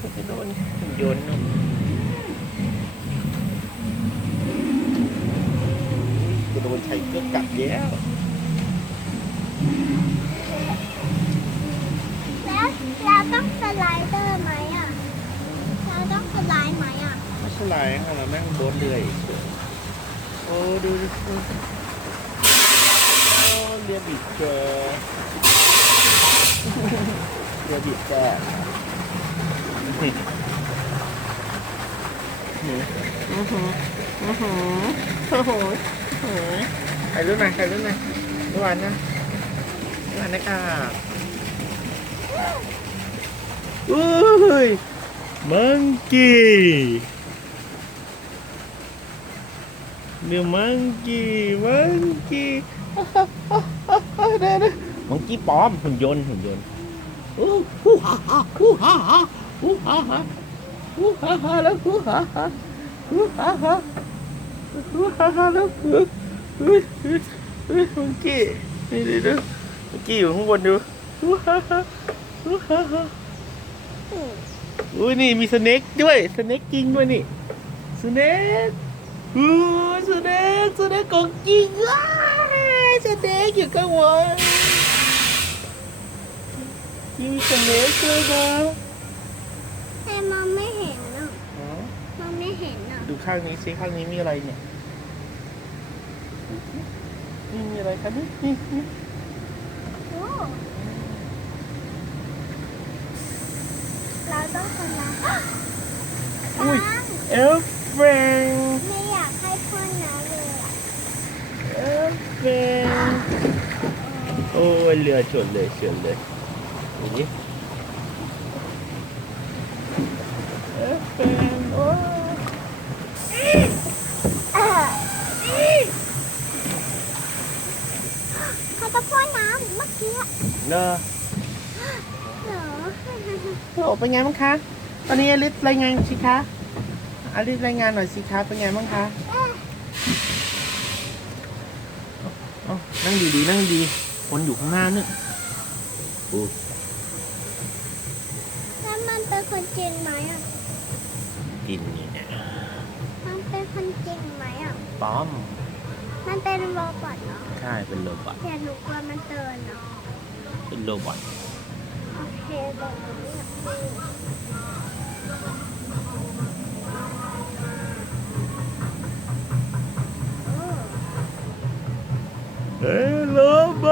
ก็จะโดนโยนต์นู่นจะโดนไถเกือบกัดแล้วแล้วเราต้องสไลเดอร์ไหมอะ เราต้องสไลด์ไหมอะ ไม่ใช่ไรค่ะเราแม่งโดนเรื่อยโอ้ดูดูดูโอ้เรียบิดแกเรียบิดแก อือหืออือหือโอ้โหโอ้โหใครรู้ไหมใครรู้ไหมเมื่อวานนะเมื่อวานนะครับอุ้ยมังกี้ The monkey monkey เด้อมังกี้ปลอมหุ่นยนต์หุ่นยนต์อู้ ฮู้ฮ่าฮ่าฮู้ฮ่าฮ่าแล้วฮู้ฮ่าฮ่าฮู้ฮ่าฮ่าฮู้ฮ่าฮ่าแล้วฮู้เฮ้ยเฮ้ยเฮ้ยมังกี้นี่ดูดูมังกี้อยู่ข้างบนดูฮู้ฮ่าฮ่าฮู้ฮ่าฮ่าอุ้ยนี่มีสเน็กด้วยสเน็กจริงด้วยนี่สเน็กอู้สเน็กสเน็กของจริงว้ายสเน็กอยู่ข้างบนมีสเน็กด้วยนะ แต่มันไม่เห็นอะ อ๋อ มันไม่เห็นอะ ดูข้างนี้สิข้างนี้มีอะไรเนี่ย นี่มีอะไรคะนี่นี่นี่โอ้เราต้องสไลด์อุ้ยฟังเอลเฟนไม่อยากให้พ่นน้ำเลยอะเอลเฟนโอ้ยเรือชนเลยชนเลยดูดิเอลเฟนโอ้ยอะ เขาจะพ่นน้ำเมื่อกี้อะเนอะเหรอโอ้เป็นไงบ้างคะ ตอนนี้อลิสรายงานสิคะอลิสรายงานหน่อยสิคะ เป็นไงบ้างคะเอ้านั่งดีๆนั่งดีๆคนอยู่ข้างหน้านึกโอ้แล้วมันเป็นคนจริงไหมอะ กินนี่เนี่ยมัน เป็นคนจริงไหมอะป้อม มันเป็นโรบอทเหรอใช่ เป็นโรบอทแต่หนูกลัวมันเตือนเนาะ เป็นโรบอทโอเคแบบนี้อะโอ้เฮ้ยโรบอ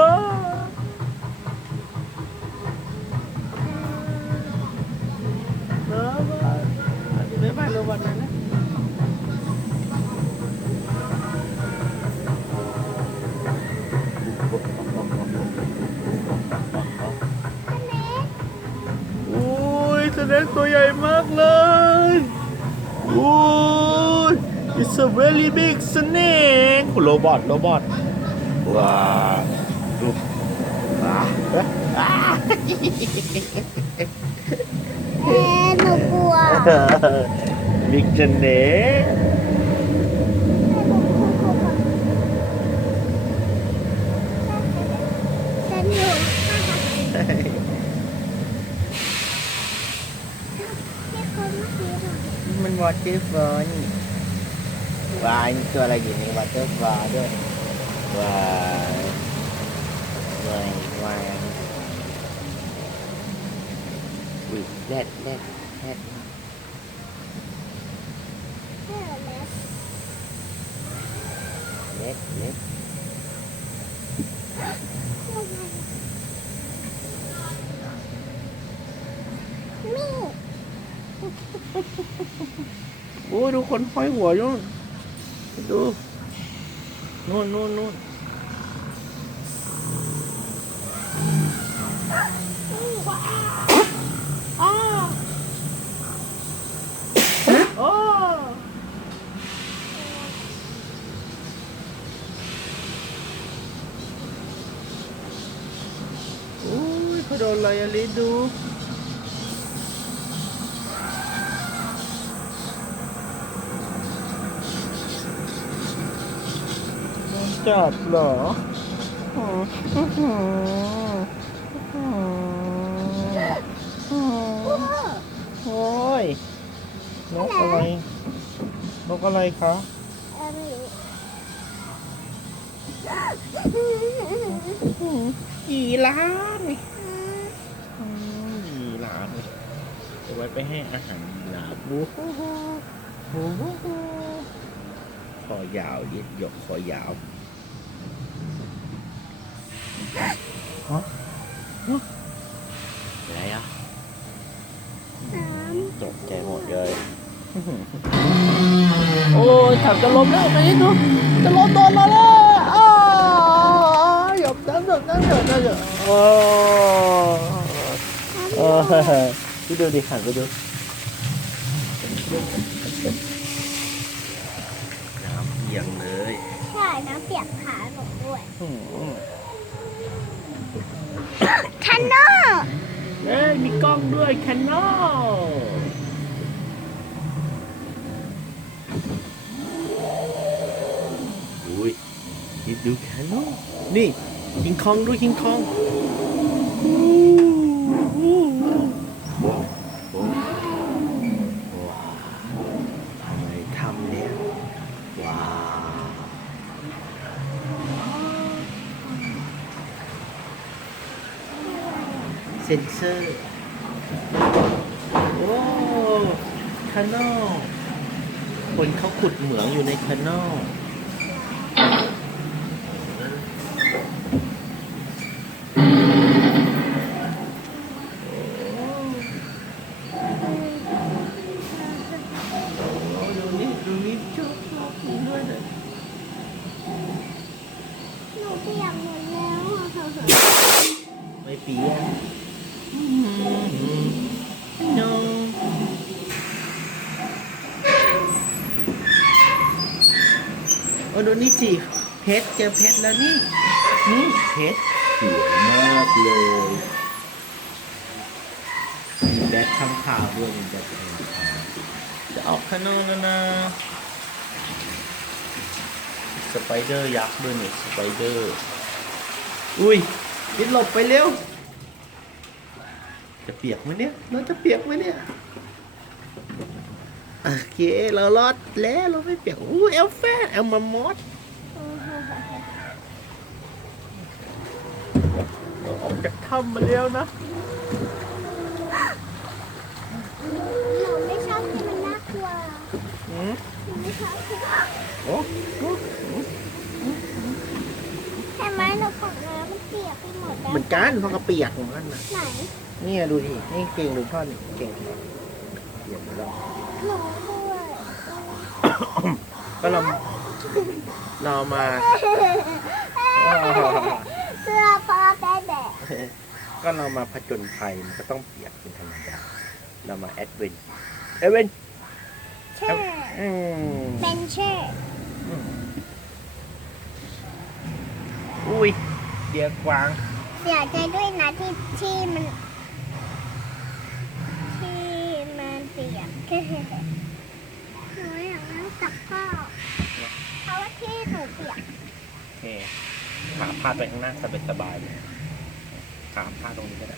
อุ้ยแสดงตัวใหญ่มากเลยอุ้ย it's a very big snake โรบอทโรบอทว้าวดูว้าวอ้าแม่หนูกลัวบิ๊กสเนก แต่หนูที่คนเมื่อกี้เหรอ มันวอเตอร์ฟอลว้า โอ้ยดูคนห้อยหัวนู่นดูนู่นนู่นนู่นโอ้โอ้ยเขาโดนอะไรอะลิดู จับเหรออ๋ออื้อหืออื้อหือโอ้โอยนกอะไรนกอะไรคะกี่ล้านกี่ล้านเลยไว้ไปให้อาหารยีราฟบูฮูฮูฮูฮูฮูคอยาวเย็ดหยกคอยาวฮะฮะ อะไรอะน้ตกใจหมดเลย โอ้ยถังจะล้มแล้วไปนิดดูจะล้มโดนเราแล้วอ้าวหยบน้ำหยบน้ำหยบน้ำหยบโอ้ำเออพี่ดูดิหันไปดูน้ำเอียงเลย ใช่ น้ำเปียกขาหนูด้วย แคันอนเอ้ยมีกล้องด้วยแคนนออุ้ยคิดดูแคนนอนี่คิงคองด้วยคิงคองว้าวทำไมทำเนี่ยว้าวเซนเซอร์ โอ้คานอลคนเขาขุดเหมืองอยู่ในคานอล ดูนี่ดูนี่ชอบชอบนี่ด้วยเลย หนูเปียกหมดแล้วอะค่ะ ไม่เปียก no โอ้ดูนี่สิเพชรเจอเพชรแล้วนี่นี่เพชรสวยมากเลยมีแบทข้างข่าวด้วยมีแบทข้างข่าวจะออกข้างนอกแล้วนะสไปเดอร์ยักษ์ด้วยนี่สไปเดอร์อุ้ยยิดหลบไปเร็ว จะเปียกไหมเนี่ยเราจะเปียกไหมเนี่ย โอเค เรารอดแล้วเราไม่เปียกอู้เอลแฟนเอลมามอสเราออกจากถ้ำมาแล้วนะหนูไม่ชอบที่มันน่ากลัวอืมหนูไม่ชอบที่โอ้โอ้ใช่ไหมหนูฝักน้ำมันเปียกไปหมดแล้วเหมือนกันเพราะกระเปียกของมันนะไหนนี่ดูดินี่เก่งดูท่อนนี่เก่งเปียกหมดแล้วหนูด้วย ก็เราเรามาเสื้อผ้าแบะแบะก็เรามาผจญภัยมันก็ต้องเปียกเป็นธรรมดาเรามาแอดเวนเอเวนแช่อืมเป็นแช่อุ้ยเดียกวาง เสียใจด้วยนะที่ที่มัน ที่มันเปียก หนูอยากนั่งตักข้าวเพราะว่าที่หนูเปียกโอเคขาพาดไปข้างหน้าสบายสบายๆเลยขาพาดตรงนี้ก็ได้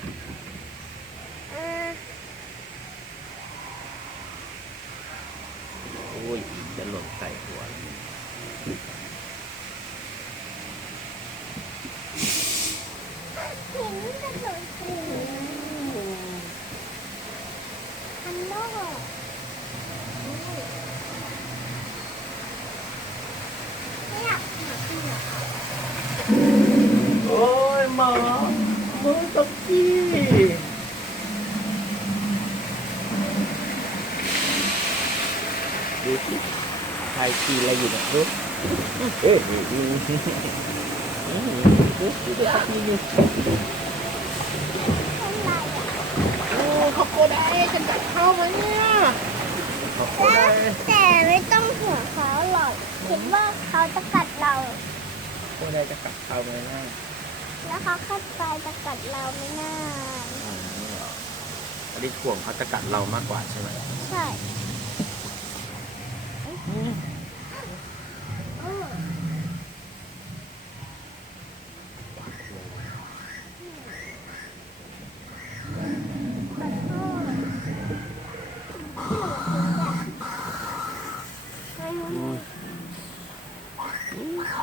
เอออุ้ยจะหล่นใส่หัวหินกระโดดสีอันโลกไม่อยากหาที่หรอก โอ้ยหมามือตกกี้ ดูสิใครกินอะไรอยู่เนี่ยรู้เอ้ยดูดูดูดูดูดูสิเป็นไรอะโอ้เขาโกได้จะกัดเข้าไหมเนี่ยเขาโกได้แต่ไม่ต้องห่วงเขาหรอกคิดว่าเขาจะกัดเราโกได้จะกัดเข้าไหมนะ แล้วเขาเข้าไปจะกัดเราไม่น่าอันนี้ห่วงเขาจะกัดเรามากกว่าใช่ไหมใช่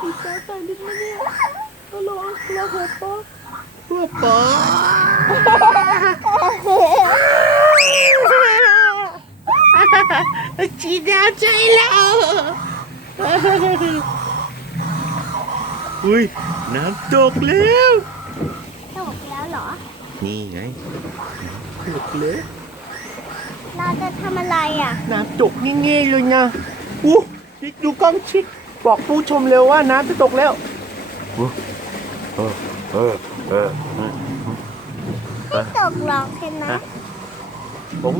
มีเจ้าตัวดิ้นมาเนี่ย หัวปอจีดาวใจเราอุ้ย น้ำตกแล้วตกแล้วเหรอ นี่ไงตกเลยเราจะทำอะไรอะ น้ำตกง่ายๆเลยนะอู้ดูกล้องชิด บอกผู้ชมเร็วว่าน้ำจะตกแล้ว อู้เออเออเออไม่ตกหรอกเห็นไหมฮะบอก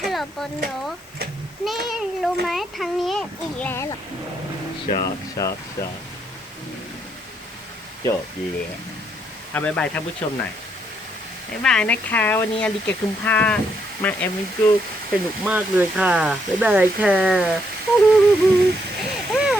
ฮัลโหลปนโนนี่รู้ไหมทางนี้อีกแล้วเหรอชอบชอบชอบจบเลยเอาบายบายท่านผู้ชมหน่อยบายบายนะคะ วันนี้อลิเกะคุณพามาแอมมิกูสนุกมากเลยค่ะบายบายค่ะ